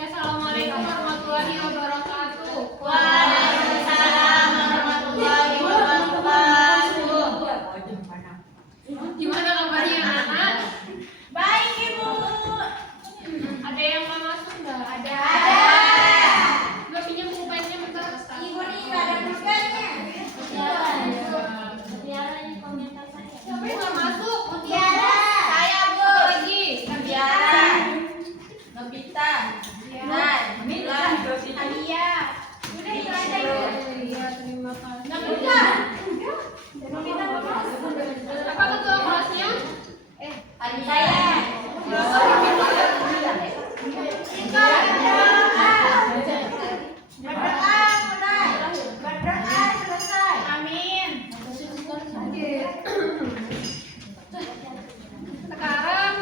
Assalamualaikum warahmatullahi wabarakatuh. Waalaikumsalam warahmatullahi wabarakatuh. Gimana kabarnya anak-anak? Baik Ibu. Ada yang mau masuk nggak? Ada. Nggak pinjam pulpennya bentar. Ibu nih ada pulpennya. Tiara ini komentar saya. Siapa yang nggak masuk? Mutiara. Saya Bu. Apa lagi? Mutiara. Nobita. Dan Milan. Alia. Udah itu aja Ibu. Iya, terima kasih. Nobita. Apa ketua kelasnya? Adik saya. Berdoa mulai. Berdoa selesai. Amin. Oke. Sekarang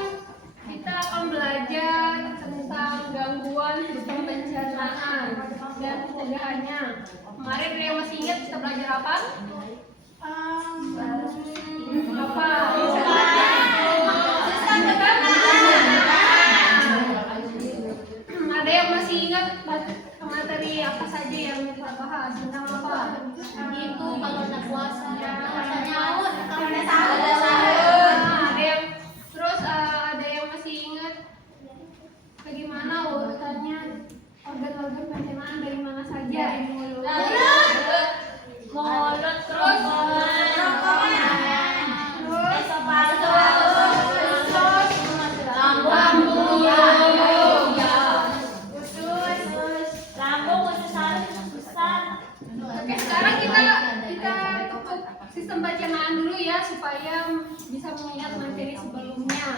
kita akan belajar tentang gangguan sistem pencernaan dan pencegahannya. Kemarin ada yang masih ingat kita belajar apa? Apa? Ada yang masih ingat materi apa saja yang kita bahas tentang apa? Itu kalau anak puasa, Nyaut. nyaut. Kalau ada sahur. Ada yang terus ada yang masih ingat bagaimana urutannya organ-organ pencernaan dari mana saja? Mulut, Terus Oke, sekarang kita tutup sistem pencernaan dulu ya supaya bisa mengingat materi sebelumnya.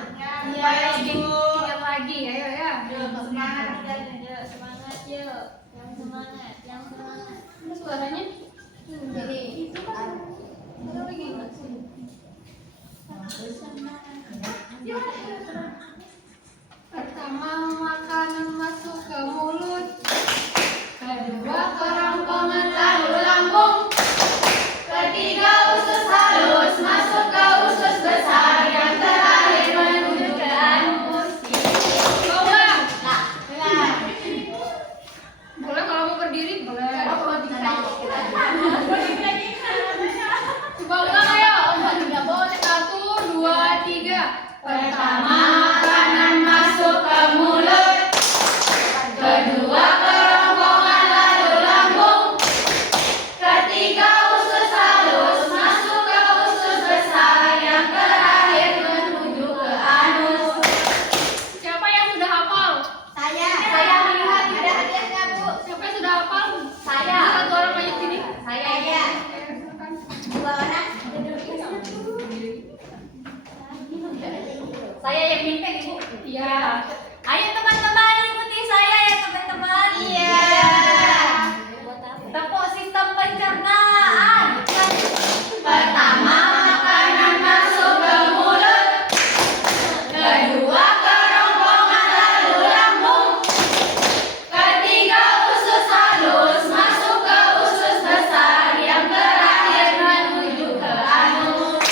Supaya lebih ingat lagi, ayo ya. Semangat yuk. Yang semangat, yang semangat. Suaranya itu kan ada lagi nggak sih? Pertama, makanan masuk ke mulut. Kedua, kerongkongan lalu lambung. Ketiga, usus halus masuk ke usus besar. Yang terakhir menuju ke anus. Coba. Boleh kalau mau berdiri, boleh. Coba ulang ayo. 1, 2, 3. Pertama, makanan masuk ke mulut. Kedua, kerongkongan lalu lambung. Ketiga, usus halus masuk ke usus besar. Yang terakhir menuju ke anus. Siapa yang sudah hafal? Saya melihat. ada hadiahnya Bu. Siapa yang sudah hafal? Saya. Satu orang banyak sini. Saya ya. Dua orang. Saya yang minta Ibu. Iya. Ayo teman-teman ikuti saya ya teman-teman. Iya. Tepuk sistem pencernaan. Pertama, makanan masuk ke mulut. Kedua, kerongkongan lalu lambung. Ketiga, usus halus masuk ke usus besar. Yang terakhir menuju ke anus.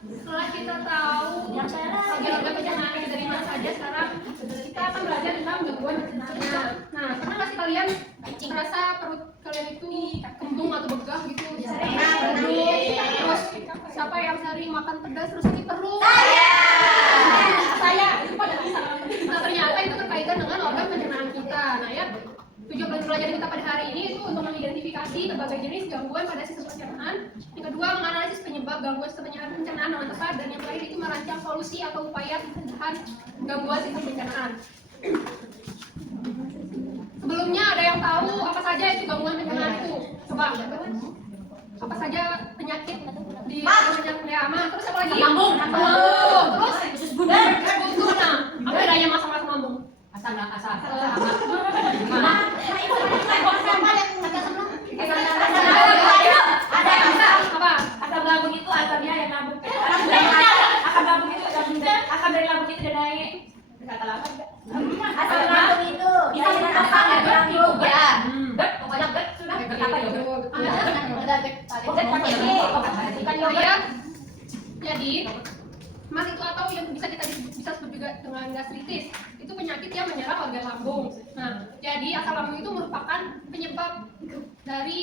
Setelah kita tahu organ-organ pencernaan kita dari mana saja, sekarang kita akan belajar tentang gangguan pencernaan. Nah, pernah nggak sih kalian merasa perut kalian itu kembung atau begah gitu? Terus siapa yang sering makan pedas terus sakit perut? Saya. Itu pada bisa. Nah, ternyata itu berkaitan dengan organ pencernaan kita. Nah ya, tujuan pelajaran kita pada hari ini itu untuk mengidentifikasi berbagai jenis gangguan pada sistem pencernaan. Yang kedua, menganalisis penyebab gangguan sistem pencernaan dengan tepat. Dan yang terakhir itu merancang solusi atau upaya pencegahan gangguan sistem pencernaan. Sebelumnya ada yang tahu apa saja itu gangguan pencernaan itu? Coba. Apa saja penyakit di penyakit mah? Terus apa lagi? Lambung. Terus usus buntu. Nah, apa bedanya masa-masa lambung? Asam. Apa? Asam lambung itu asamnya yang lambung. Asam dari lambung itu udah naik. Kata lambung enggak? Asam lambung itu bisa apa ya? Pokoknya sudah. Apa ya? Ikan Nah, yogurt. ya. Jadi mas itu atau yang bisa kita bisa sebut juga dengan gastritis itu penyakit yang menyerang organ lambung. Nah, jadi asam lambung itu merupakan penyebab dari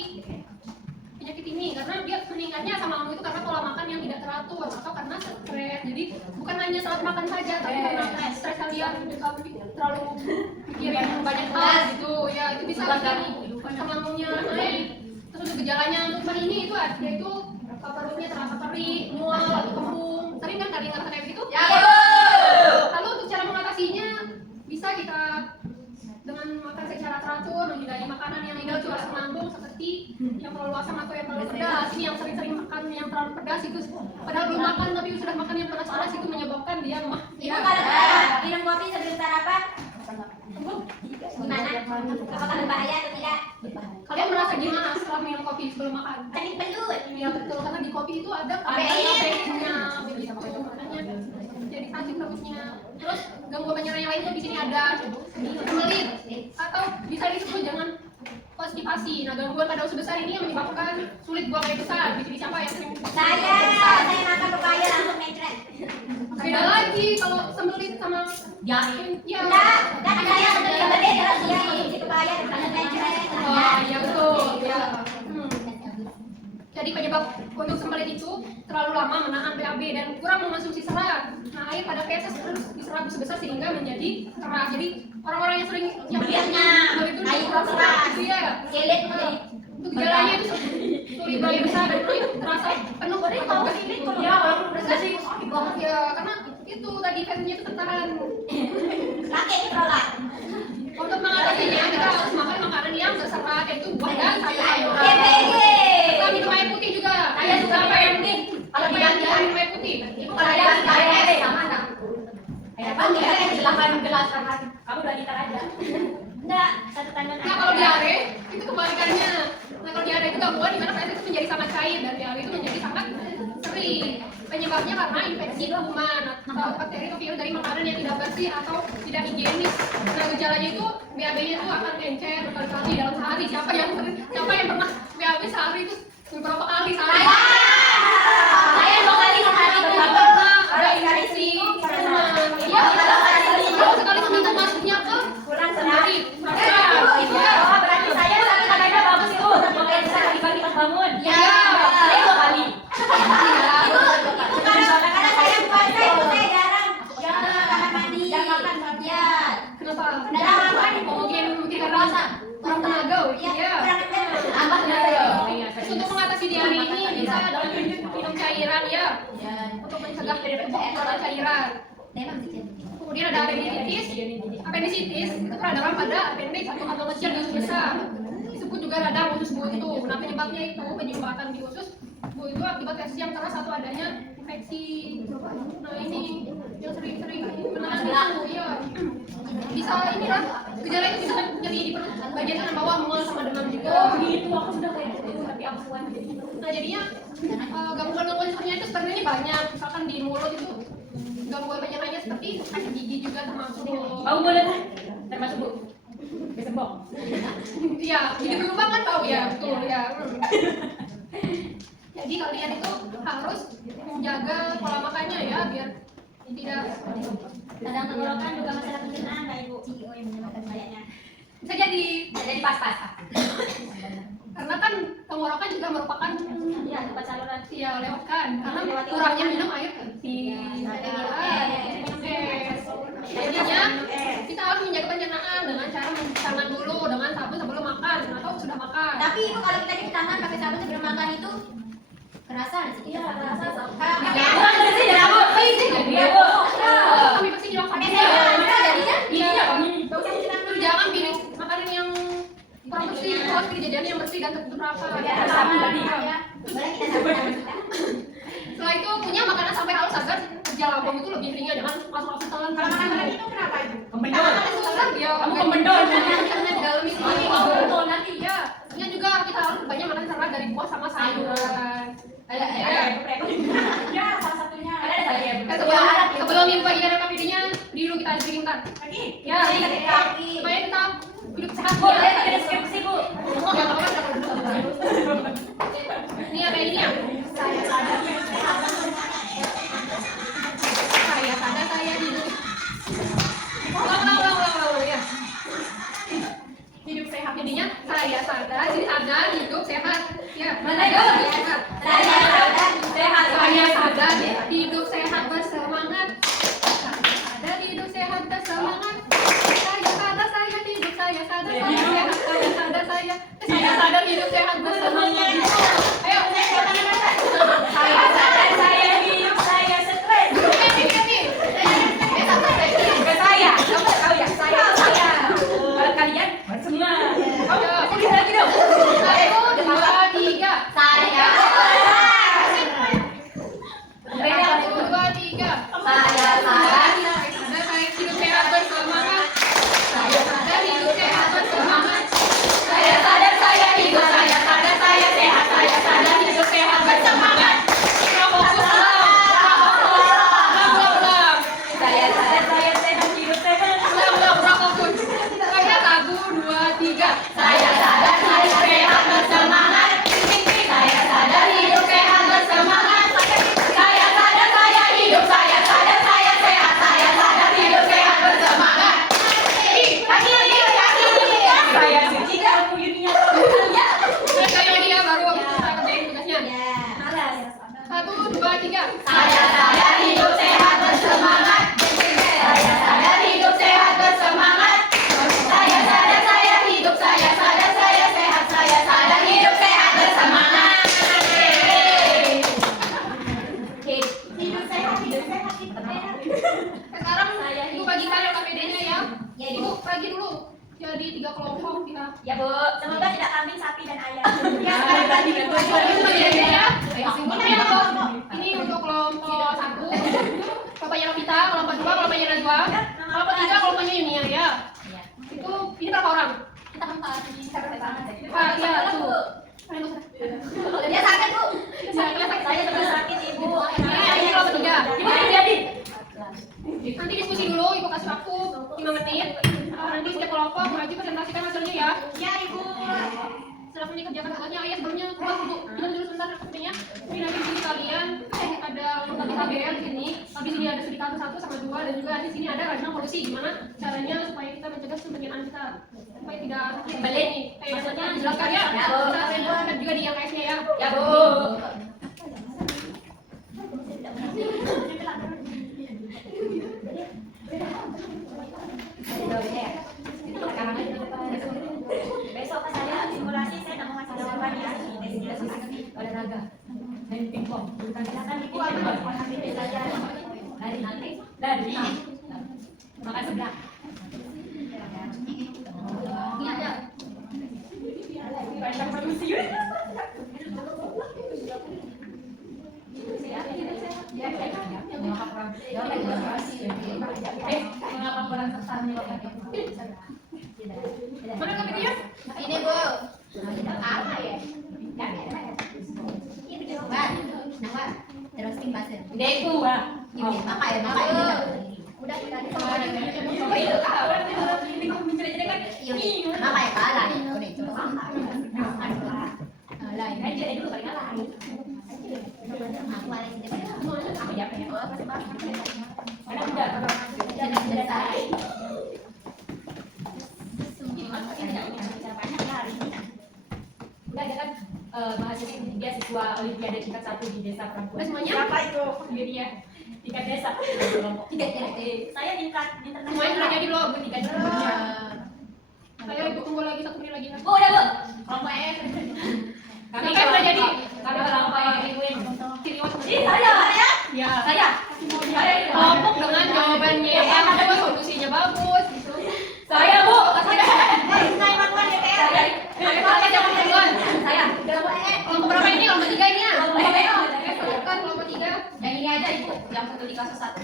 penyakit ini karena dia meningkatnya asam lambung itu karena pola makan yang tidak teratur atau karena stres. Jadi bukan hanya saat makan saja tapi karena stres kalian terlalu mikirin banyak hal gitu ya, itu bisa bikin asam lambungnya naik. Terus untuk gejalanya untuk mbak ini itu yaitu perutnya terasa perih, mual atau kembung. Sering kan kalian ngerasa kayak begitu? Ya. Lalu untuk cara mengatasinya bisa kita dengan makan secara teratur, menghindari makanan yang memicu asam lambung seperti yang terlalu asam atau yang terlalu pedas. Ini yang sering-sering makan yang terlalu pedas itu padahal belum makan tapi sudah makan yang pedas-pedas itu menyebabkan dia mah. Ibu kalau minum kopi sebelum sarapan gimana? Apakah berbahaya atau tidak? Kalian merasa gimana setelah minum kopi sebelum makan? Sakit pelut. Ya betul, karena di kopi itu ada Kafeinnya. bisa pakai itu makanya jadi sakit perutnya. Terus gangguan penyerang yang lain tuh di sini ada sembelit atau bisa disebut jangan konstipasi. Nah, gangguan pada usus besar ini yang menyebabkan sulit buang air besar. Di sini siapa yang sering? Saya makan pepaya langsung mencret. Beda lagi kalau sembelit sama Jamin. ya. Enggak, kan saya sebenarnya kalau dia konsumsi pepaya langsung mencret. Oh, iya betul. Ya. Jadi penyebab untuk sembelit itu terlalu lama menahan BAB dan kurang mengonsumsi serat. Nah, air pada feses terus diserap sebesar sehingga menjadi keras. Jadi orang-orang yang sering yang Belinya itu air kurang serat gitu ya. Cilik. Untuk gejalanya itu sulit balik besar dan terasa penuh beri tahu silik kalau ya walaupun prestasi ya karena itu tadi fesesnya itu tertahan. Laki itu tolak. Untuk mengatasinya kita harus makan makanan yang berserat yaitu buah dan sayur. Kita minum air putih juga. Saya suka air putih. Kalau dia minum air putih. Ibu kalau ada diare sama enggak? Apa diare 8 gelas kan? Kamu 2 liter aja. Enggak, 1 tangan. Nah, kalau diare itu kebalikannya. Nah, kalau diare itu gangguan di mana feses itu menjadi sangat cair dan diare itu menjadi sangat sering. Penyebabnya karena infeksi kuman atau bakteri atau virus dari makanan yang tidak bersih atau tidak higienis. Nah, gejalanya itu BAB-nya itu akan encer berkali-kali dalam sehari. Siapa yang pernah BAB sehari itu beberapa kali sehari? Saya 2 kali sehari Ada infeksi kuman. Iya, kalau sekali seminggu masuknya ke kurang sendiri. Oh, berarti saya satu tangannya bagus itu. Makanya bisa pagi-pagi pas bangun. Ya. Saya 2 kali. Ibu karena saya puasa itu saya jarang kamar mandi. Jangan makan. Ya. Kenapa? Dalam makan Mungkin karena kurang tenaga. Iya. Kurang tenaga. Tambah tenaga. Terus untuk mengatasi diare ini bisa dengan minum cairan ya. Untuk mencegah keluaran cairan. Kemudian ada appendicitis. Appendicitis itu peradangan pada appendix atau kantong kecil di usus besar. Disebut juga radang usus buut itu. Nah, penyebabnya itu penyumbatan di usus buut itu akibat feses yang keras atau adanya infeksi. Nah, ini yang sering-sering menahan itu ya. Bisa ini lah. Gejala itu bisa nyeri di perut bagian kanan bawah, mual sama demam juga. Gitu aku sudah kayak gitu tapi aku suan jadi. Nah, jadinya gangguan-gangguan sepertinya itu sebenarnya banyak. Misalkan di mulut itu gangguan penyerangnya seperti sakit gigi juga termasuk. Bau mulut termasuk Bu. Besembong. Iya, gigi berlubang kan bau ya, betul ya. Jadi kalian itu harus menjaga pola makannya ya biar tidak Radang tenggorokan juga masalah pencernaan Mbak Ibu. bisa jadi pas-pas. karena kan tenggorokan juga merupakan Iya, tempat saluran. ya lewatkan karena kurangnya minum air di jadinya kita harus menjaga pencernaan dengan cara mencuci tangan dulu dengan sabun sebelum makan atau sudah makan. Tapi Ibu kalau kita cuci tangan pakai sabun sebelum makan itu kerasa nggak sih? Iya, kerasa. Kami pasti bilang Pakai sakit. sabun jadinya? Iya, jangan pilih makanan yang kurang bersih, harus pilih jajanan yang bersih dan tertutup rapat. Boleh kita sabun. Setelah itu punya makanan sampai halus agar kerja lambung itu lebih ringan, jangan langsung telan. Kalau makan berat itu kenapa itu? Kembendol. Ya, Kamu kembendol. karena di dalam itu. Kembendol nanti. Ya, ini juga kita harus banyak makan serat dari buah sama sayuran. Ada Ya, salah satunya. Sebelum minggu pagi ada videonya, dulu kita bikinkan. Lagi. Ya, supaya kita hidup sehat. Bu, saya bikin deskripsi Bu. Ini ya kayak ini ya. hidup sehat bersemangat. Ada hidup sehat bersemangat. Saya sadar saya hidup, saya sadar saya sehat, saya sadar saya sadar hidup sehat bersemangat. Ayo, Saya sadar saya hidup, saya stres. Ke saya, kamu tahu ya? Saya. Kalau kalian semua. Ayo, Lagi dong. 1, 2, 3. Saya. 1, 2, 3. Saya sadar. Ada saya hidup sehat bersemangat. Saya sadar hidup sehat bersemangat. Saya sadar saya hidup, saya sadar saya sehat, saya sadar hidup sehat bersemangat. Ulang. Saya sadar saya sehat, hidup sehat. Ulang, fokus. Saya 1, 2, 3. Saya sadar saya sehat bersemangat. Saya sadar hidup sehat bersemangat. Saya sadar saya hidup, saya sadar saya sehat, saya sadar hidup sehat bersemangat. Saya suci kamu dunia. Sekali lagi ya, baru kita kerjain tugasnya. 1, 2, 3. Saya sadar hidup sehat bersemangat. Saya sadar hidup sehat bersemangat. Saya sadar saya hidup, saya sadar saya sehat, saya sadar hidup sehat bersemangat. Hidup sehat, hidup sehat, hidup sehat. Sekarang ibu bagikan yang KPD-nya ya. Ibu bagi dulu. Jadi 3 kelompok ya. Ya Bu, semoga tidak kambing, sapi dan ayam. Ya, sekarang tadi kan. Ini bagiannya ya. Ini untuk kelompok 1. Kelompoknya Novita, kelompok 2 kelompoknya Najwa, kelompok 3 kelompoknya Yunia ya. Itu ini berapa orang? Kita empat. Pak, ya tuh. Dia sakit Bu. Saya juga sakit Ibu. Ini kelompok 3. Ibu jadi. Nanti diskusi dulu, ibu kasih waktu 5 menit. Nanti setiap kelompok maju presentasikan hasilnya ya. Ya Ibu. Silahkan dikerjakan tugasnya. Ayah sebelumnya buat ibu. Jangan dulu sebentar sepertinya. Ini nanti di sini kalian ada lomba KBR di sini. Habis ini ada studi 1 sama 2 dan juga di sini ada rajma polusi. Gimana caranya supaya kita mencegah pencernaan kita supaya tidak Belit. maksudnya dijelaskan ya. Ya, Bu. Dan juga di LKS-nya ya. Ya Bu. Besok pas saya simulasi saya nggak mau ngasih jawaban ya. Olahraga. Main pingpong. Silakan Ibu ambil saja. Dari makan sebelah. Ini ada. Banyak manusia. Mengapa kurang tertarik? Mana KPD-nya? Ini Bu. Apa ya? Terus timbasin. Deku, Pak. Ini makai. Udah. Makai pala nih. Udah itu. Lain aja dulu paling lain. Aku balik sini. Aku ya, Pak. Oh, pasti Pak. Mana udah? Jangan selesai. Udah ada kan mahasiswa beasiswa Olimpiade tingkat 1 di desa perempuan. Udah semuanya? Siapa itu? Jadi ya tingkat desa. Tidak. Saya tingkat internasional. Semuanya sudah jadi belum? Tingkat Ayo ibu tunggu lagi 1 menit lagi. Bu, udah Bu. kelompok E. Kami Sampai sudah jadi. Kami kelompok E. Ih, Saya. ya. Saya. Kelompok dengan jawabannya yang bagus, solusinya bagus gitu. Saya, Bu. Oke, jangan duluan. Saya. Kelompok berapa ini? Kelompok 3 ini ya? Kan kelompok 3. Yang ini aja Ibu, yang satu di kasus 1.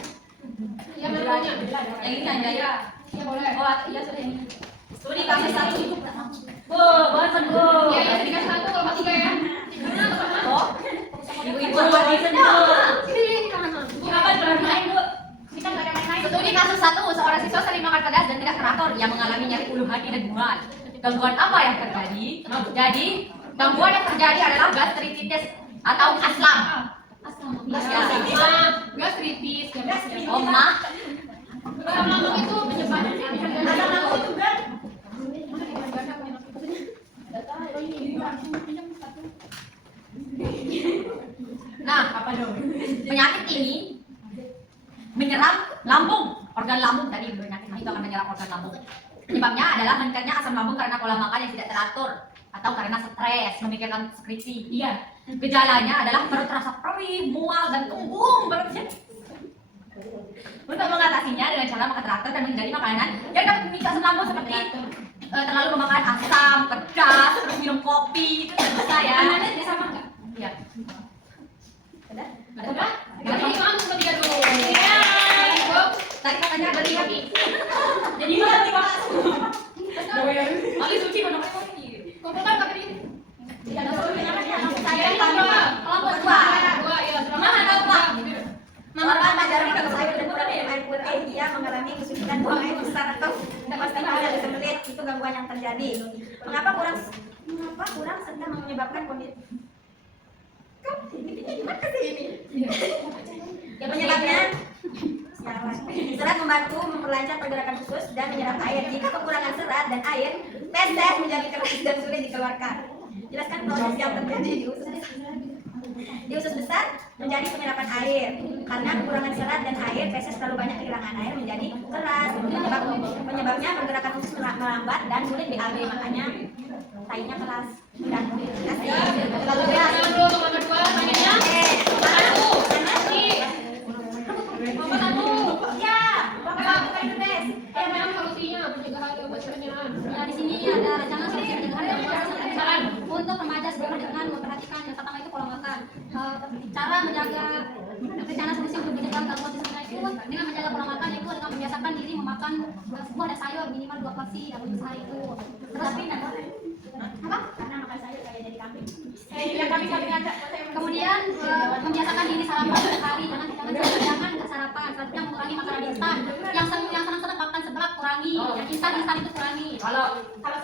Yang namanya? Yang ini aja ya. Ya boleh. Oh, iya sudah ini. Studi kasus 1 Ibu. Bu, bosan, Bu. Ya, yang tadi kasih 1, kelompok 3 ya. Oh. Ibu-ibu bosan Bu. Sini, tangan. Kenapa bermain, Bu? Kita enggak ada main-main. Studi kasus 1, seorang siswa sering makan pedas dan tidak teratur yang mengalami nyeri ulu hati dan mual. Gangguan apa yang terjadi? Jadi, gangguan yang terjadi adalah gastritis atau aslam. Gastritis. Oh, Ma. Asam lambung itu penyebabnya. Asam lambung juga. Penyakit ini menyerang lambung, organ lambung tadi penyakit itu akan menyerang organ lambung. Penyebabnya adalah meningkatnya asam lambung karena pola makan yang tidak teratur atau karena stres, memikirkan skripsi. Iya. Gejalanya adalah perut terasa perih, mual dan kembung banget. Untuk mengatasinya dengan cara makan teratur dan menghindari makanan yang dapat memicu asam lambung seperti terlalu memakan asam, pedas, terus minum kopi itu bisa ya. Anaknya tidak sama nggak? Iya. Ada? Udah? Jadi kamu cuma 3 dulu. Iya. Cukup. Tadi katanya Berarti berarti happy. jadi berarti Pak. Kali suci mana mau ini? Kumpulkan pakai ini. Saya kelompok dua. Dua, ya. Mama tahu Pak. Mama mengajarkan kalau saya dan kurang minum air putih, dia mengalami kesulitan buang air besar atau konstipasi ada sembelit. Itu gangguan yang terjadi. Mengapa kurang serta menyebabkan kondisi ya penyebabnya serat membantu memperlancar pergerakan usus dan menyerap air. Jika kekurangan serat dan air, feses menjadi keras dan sulit dikeluarkan. Jelaskan proses yang terjadi di usus besar menjadi penyerapan air. Karena kekurangan serat dan air, feses terlalu banyak kehilangan air menjadi keras. Penyebabnya pergerakan usus melambat dan sulit BAB, makanya tainya keras. Dan lalu Jangan dulu untuk nomor 2, tanyanya. Satu. Mama satu. ya, Bapak bukan the best. Memang solusinya pencegahan obat penyeraan. Nah, di sini ada rancangan solusi pencegahan Saran. untuk remaja sebelum dengan memperhatikan yang pertama itu pola makan. Cara menjaga rencana solusi untuk pencegahan gangguan sistem itu dengan menjaga pola makan itu dengan membiasakan diri memakan buah dan sayur minimal 2 porsi dalam sehari itu. Terus apa? Karena makan sayur kayak jadi kambing. Kemudian membiasakan diri sarapan sehari jangan nggak sarapan. Selanjutnya mengurangi makanan instan. Yang senang makan seblak kurangi. Yang instan itu kurangi. Kalau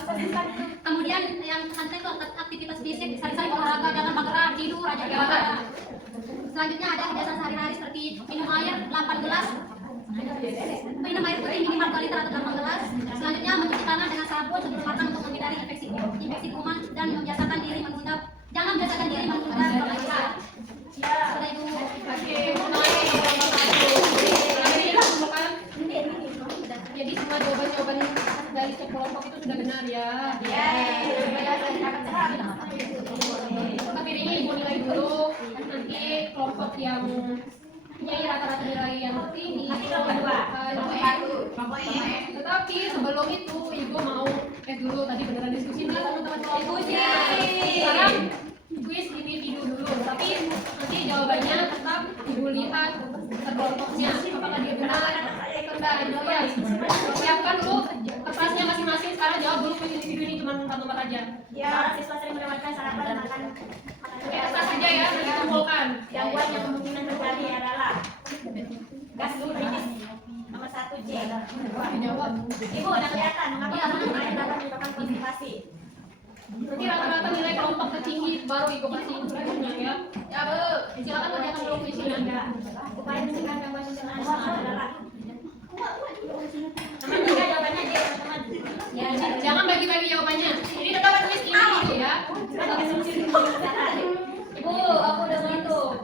susah Kemudian yang santai itu aktivitas fisik, sering-sering olahraga, jangan bergerak, tidur aja olahraga. Selanjutnya ada kebiasaan sehari-hari seperti minum air 8 gelas. Minum air putih minimal 2 liter atau 8 gelas. Selanjutnya mencuci tangan dengan sabun sebelum makan untuk menghindari infeksi kuman dan membiasakan diri menunda. Jangan biasakan diri menunda olahraga. Setelah itu Jadi semua jawaban-jawaban dari setiap kelompok itu sudah benar ya. Tapi ini ibu nilai dulu. Nanti kelompok yang punya rata-rata nilai yang tinggi. Tetapi sebelum itu ibu mau tes dulu, tadi beneran diskusi nggak teman-teman kelompok? Sekarang kuis individu dulu. Tapi nanti jawabannya tetap ibu lihat ke kelompoknya. Apakah dia benar? Ya, siapkan dulu kertasnya masing-masing. Sekarang jawab dulu kuis individu ini cuma 4 nomor aja. ya, siswa sering melewatkan sarapan makan Oke, kertas saja ya, nanti kumpulkan. gangguan yang kemungkinan terjadi adalah gastritis nomor 1 C. Jawab. Ibu udah kelihatan mengapa minum air dapat menyebabkan konstipasi. Nanti rata-rata nilai kelompok tertinggi baru ibu kasih instruksinya ya. Ya Bu, silakan kerjakan dulu kuisnya. Upaya mencegah gangguan pencernaan adalah nomor 3 jawabannya D, teman-teman. Ya, jangan bagi-bagi jawabannya. Ini tetap kuis individu ya. Ibu, aku udah menghitung.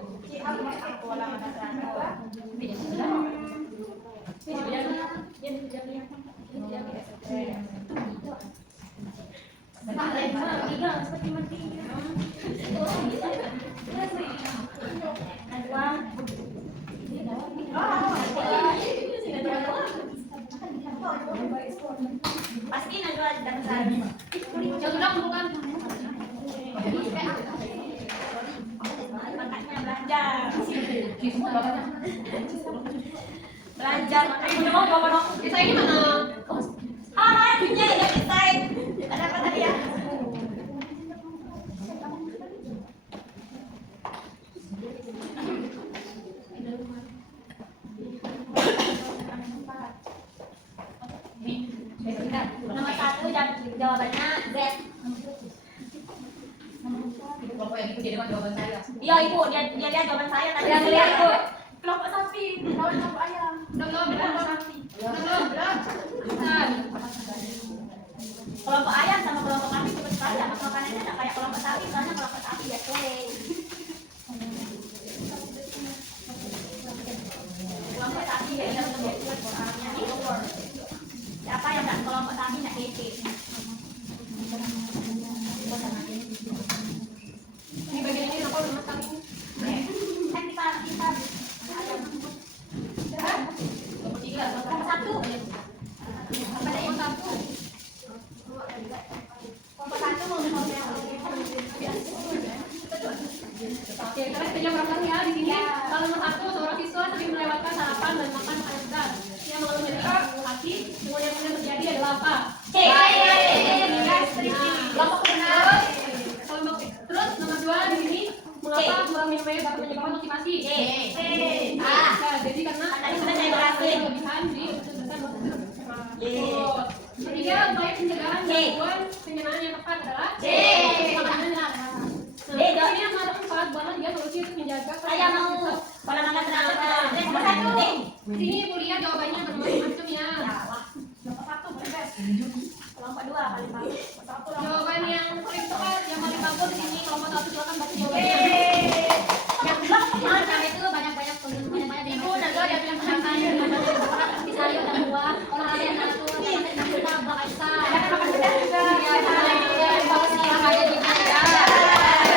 Pasti Najwa dan saya. Yang sudah kumpulkan. Makanya belajar. Belajar makanya. Bisa ini mana? Punya ada desain. Ada apa tadi ya? Nomor 1 jawabannya Z. Kelompok yang ikuti dengan jawaban saya. Iya ibu, dia lihat jawaban saya tadi. Dia lihat, Bu. Kelompok sapi, kelompok ayam. Udah belum? Belum. Kelompok ayam sama kelompok kambing cukup sekali, sama makanannya nggak kayak kelompok sapi, soalnya kelompok sapi ya kue. saja bareng ya di sini. Kalau nomor 1, seorang siswa sering melewatkan sarapan dan makan makanan besar. Yang mengalami nyerah, hati, kemudian yang terjadi adalah apa? C. Kelompok benar. Terus nomor 2 di sini, mengapa kurang minum air dapat menyebabkan konstipasi? Nah, jadi karena Tadi sudah saya jelasin. kelebihan di ketiga, upaya pencegahan gangguan pencernaan yang tepat adalah C. Nah, ini yang malam saat banget dia solusi untuk menjaga Saya mau pola makan teratur. Nomor 1. Sini ibu lihat jawabannya bermacam-macam ya. Kelompok 2 paling bagus. Jawaban yang paling tepat, yang paling bagus di sini kelompok 1 silakan baca jawabannya. Yang belum cewek itu banyak-banyak banyak-banyak Ibu naga ada yang makan di sayur dan buah olahraga yang teratur kita baksa Makan benar juga. bagus nih olahraga gimana ya.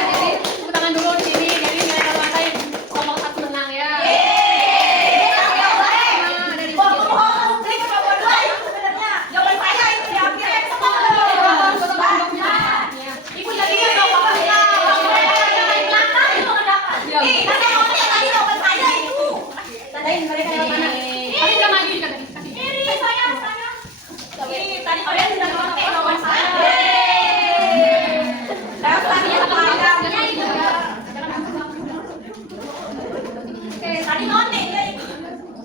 Jadi tepuk tangan dulu di sini. Jadi nilai kata yang kelompok 1 menang ya. Dari Jawaban saya itu diambil semua. Ibu jadi kelompok Tandain mereka yang mana? Tapi udah maju juga tadi. Kasih. Ini saya. Tadi kalian sudah pakai jawaban saya. Dapat yang panjangnya itu. Tadi notik.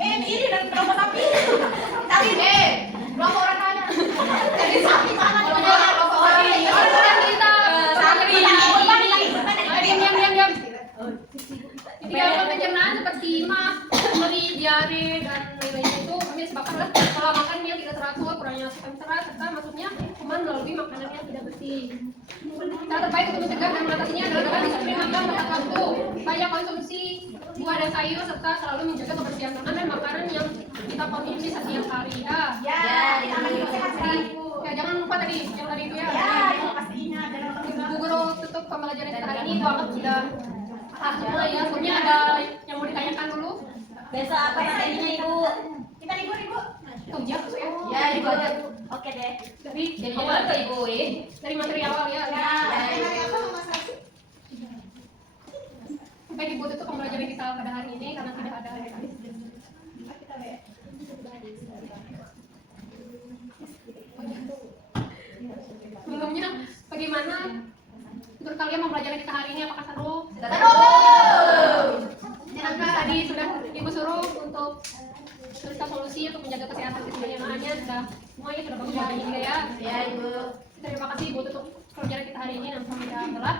Ini dari kelompok sapi. Tadi Kelompok orang kaya. jadi sapi mana? Kelompok sapi. Orang kita. Sapi. Diam. Jadi gangguan pencernaan seperti mah, nyeri, diare, dan lain-lainnya itu kami disebabkan oleh pola makan yang tidak teratur, kurangnya asupan serat, serta masuknya kuman melalui makanan yang tidak bersih. Cara terbaik untuk mencegah dan mengatasinya adalah dengan disiplin makan tepat waktu, banyak konsumsi buah dan sayur, serta selalu menjaga kebersihan tangan dan makanan yang kita konsumsi setiap hari. Ya, jangan lupa tadi yang tadi itu ya. Ibu guru tutup pembelajaran kita hari ini itu anggap sudah semua ya. Soalnya ada yang mau ditanyakan dulu. Besok apa materinya Ibu? Kita libur Ibu. Ujian ya. Ya Ibu. Oke deh. Dari Awal tuh ibu dari materi awal ya. Ya. Baik Ibu tutup pembelajaran kita pada hari ini karena tidak ada sebelumnya bagaimana menurut kalian pembelajaran kita hari ini, apakah seru? Karena tadi sudah Ibu suruh untuk mencari solusi untuk menjaga kesehatan kejiwaannya, semuanya sudah bagus jawabannya juga ya. Ya Ibu. Terima kasih Ibu tutup pembelajaran kita hari ini dan sampai jumpa.